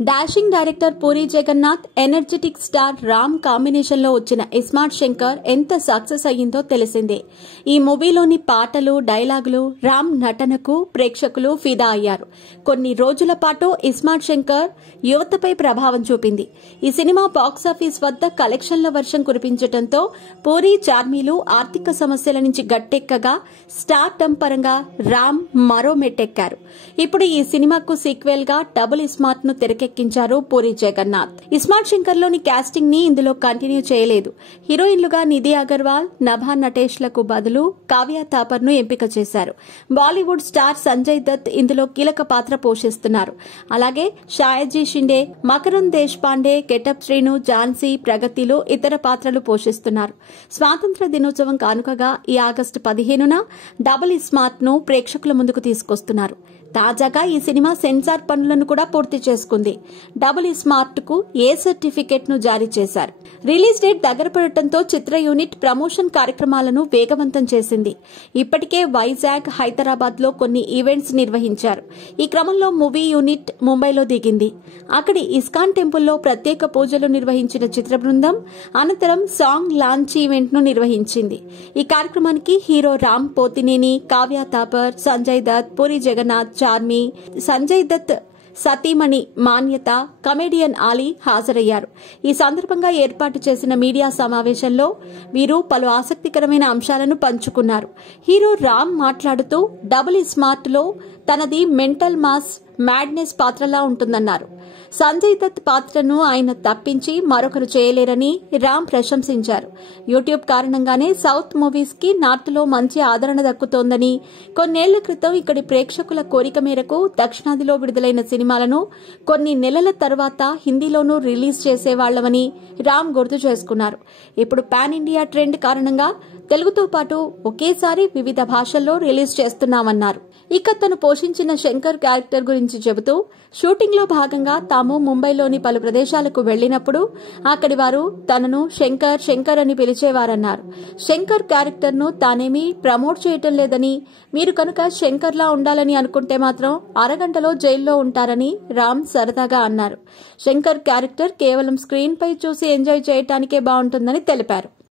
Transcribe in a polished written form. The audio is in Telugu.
Dashing director Puri Jagannadh, energetic star Ram combination లో వచ్చిన ఇస్మార్ట్ శంకర్ ఎంత సక్సెస్ అయ్యిందో తెలిసిందే. ఈ మూవీలోని పాటలు, డైలాగులు, రామ్ నటనకు ప్రేక్షకులు ఫిదా అయ్యారు. కొన్ని రోజుల పాటు ఇస్మార్ట్ శంకర్ యువతపై ప్రభావం చూపింది. ఈ సినిమా బాక్సాఫీస్ వద్ద కలెక్షన్ల వర్షం కురిపించడంతో పూరి, చార్మీలు ఆర్థిక సమస్యల నుంచి గట్టెక్కగా స్టార్డమ్ పరంగా రామ్ మరో మెట్టెక్కారు. ఇప్పుడు ఈ సినిమాకు సీక్వెల్ గా డబుల్ ఇస్మార్ట్ ను తెరకెక్కించారు పూరి జగన్నాథ్. ఇస్మార్ట్ శంకర్ లోని కాస్టింగ్ ని ఇందులో కంటిన్యూ చేయలేదు. హీరోయిన్లుగా నిధి అగర్వాల్, నభా నటేష్ లకు బదులు కావ్య థాపర్ ను ఎంపిక చేశారు. బాలీవుడ్ స్టార్ సంజయ్ దత్ ఇందులో కీలక పాత్ర పోషిస్తున్నారు. అలాగే షాయజీ షిండే, మకరం దేశ్ పాండే, గెటప్ శ్రీను, ఝాన్సీ, ప్రగతిలో ఇతర పాత్రలు పోషిస్తున్నారు. స్వాతంత్ర దినోత్సవం కానుకగా ఈ ఆగస్టు 15న డబుల్ ఇస్మార్ట్ ను ప్రేక్షకుల ముందుకు తీసుకొస్తున్నారు. తాజాగా ఈ సినిమా సెన్సార్ పనులను కూడా పూర్తి చేసుకుంది. డబుల్ ఇస్మార్ట్ కు ఏ సర్టిఫికెట్ ను జారీ చేశారు. రిలీజ్ డేట్ దగ్గర పడటంతో చిత్ర యూనిట్ ప్రమోషన్ కార్యక్రమాలను వేగవంతం చేసింది. ఇప్పటికే వైజాగ్, హైదరాబాద్ లో కొన్ని ఈవెంట్స్ నిర్వహించారు. ఈ క్రమంలో మూవీ యూనిట్ ముంబైలో దిగింది. అక్కడి ఇస్కాన్ టెంపుల్లో ప్రత్యేక పూజలు నిర్వహించిన చిత్ర బృందం అనంతరం సాంగ్ లాంచ్ ఈవెంట్ ను నిర్వహించింది. ఈ కార్యక్రమానికి హీరో రామ్ పోతినేని, కావ్య థాపర్, సంజయ్ దత్, పూరి జగన్నాథ్, చార్మి, సంజయ్ దత్ సతీమణి మాన్యత, కమెడియన్ ఆలీ హాజరయ్యారు. ఈ సందర్భంగా ఏర్పాటు చేసిన మీడియా సమావేశంలో వీరు పలు ఆసక్తికరమైన అంశాలను పంచుకున్నారు. హీరో రామ్ మాట్లాడుతూ డబుల్ ఇస్మార్ట్ లో తనది మెంటల్ మాస్ మ్యాడ్నెస్ పాత్రలా ఉంటుందన్నారు. సంజయ్ దత్ పాత్రను ఆయన తప్పించి మరొకరు చేయలేరని రామ్ ప్రశంసించారు. యూట్యూబ్ కారణంగానే సౌత్ మూవీస్ కి నార్త్ లో మంచి ఆదరణ దక్కుతోందని, కొన్నేళ్ల క్రితం ఇక్కడి ప్రేక్షకుల కోరిక మేరకు దక్షిణాదిలో విడుదలైన సినిమాలను కొన్ని నెలల తర్వాత హిందీలోనూ రిలీజ్ చేసేవాళ్లమని రామ్ గుర్తు చేసుకున్నారు. ఇప్పుడు పాన్ ఇండియా ట్రెండ్ కారణంగా తెలుగుతో పాటు ఒకేసారి వివిధ భాషల్లో రిలీజ్ చేస్తున్నామన్నారు. ఇక తను పోషించిన శంకర్ క్యారెక్టర్ గురించి చెబుతూ, షూటింగ్ లో భాగంగా తాము ముంబైలోని పలు ప్రదేశాలకు వెళ్లినప్పుడు అక్కడి వారు తనను శంకర్ అని పిలిచేవారన్నారు. శంకర్ క్యారెక్టర్ ను తానేమీ ప్రమోట్ చేయటం లేదని, మీరు కనుక శంకర్లా ఉండాలని అనుకుంటే మాత్రం అరగంటలో జైల్లో ఉంటారని రామ్ సరదాగా అన్నారు. శంకర్ క్యారెక్టర్ కేవలం స్క్రీన్ పై చూసి ఎంజాయ్ చేయటానికే బాగుంటుందని తెలిపారు.